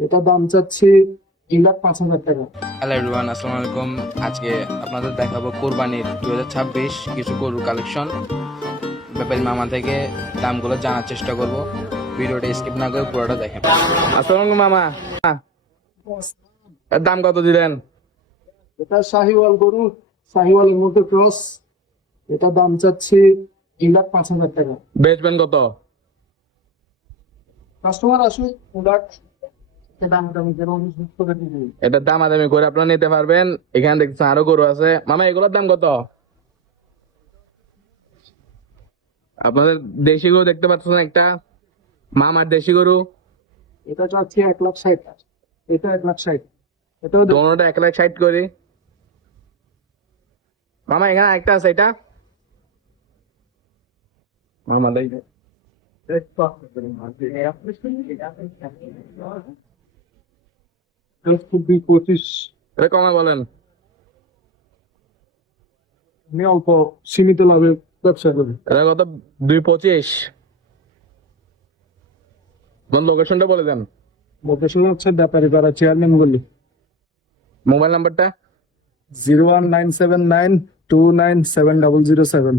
এটা দাম চাচ্ছি 2,05,000 টাকা। হ্যালো এভরিওয়ান, আসসালামু আলাইকুম। আজকে আপনাদের দেখাবো কোরবানির 2026 কিছু গরুর কালেকশন। ব্যাপারী মামা থেকে দামগুলো জানার চেষ্টা করব। ভিডিওটা স্কিপ না করে পুরোটা দেখেন। আসসালামু আলাইকুম মামা, এর দাম কত দিলেন? এটা শাহিওয়াল গরু, শাহিওয়ালের মধ্যে ক্রস। এটা দাম চাচ্ছি 2,05,000 টাকা। বেচবেন কত? কাস্টমার আসুক, প্রোডাক্ট দাম দামি করে দিবে। এটার দাম আদামি করে আপনারা নিতে পারবেন। এখানে দেখছেন আরো গরু আছে। মামা এগুলোর দাম কত? আপনাদের দেশি গরু দেখতে পাচ্ছেন একটা, মামার দেশি গরু। এটা চাচ্ছি 1,60,000। এটা 1,60,000। এটাও দোনোটা 1,60,000 করে। মামা এখানে একটা আছে, এটা মামা দেখ। খুবই 25। এটা কমে বলেন। আমি অল্প সীমিত লাভে ব্যবসা করি। এটা কত? 2,25। কোন লোকেশনটা বলে দেন। লোকেশন হচ্ছে ব্যাপারী পাড়া, চেয়ারম্যান গলি। মোবাইল নাম্বারটা? 01979297007।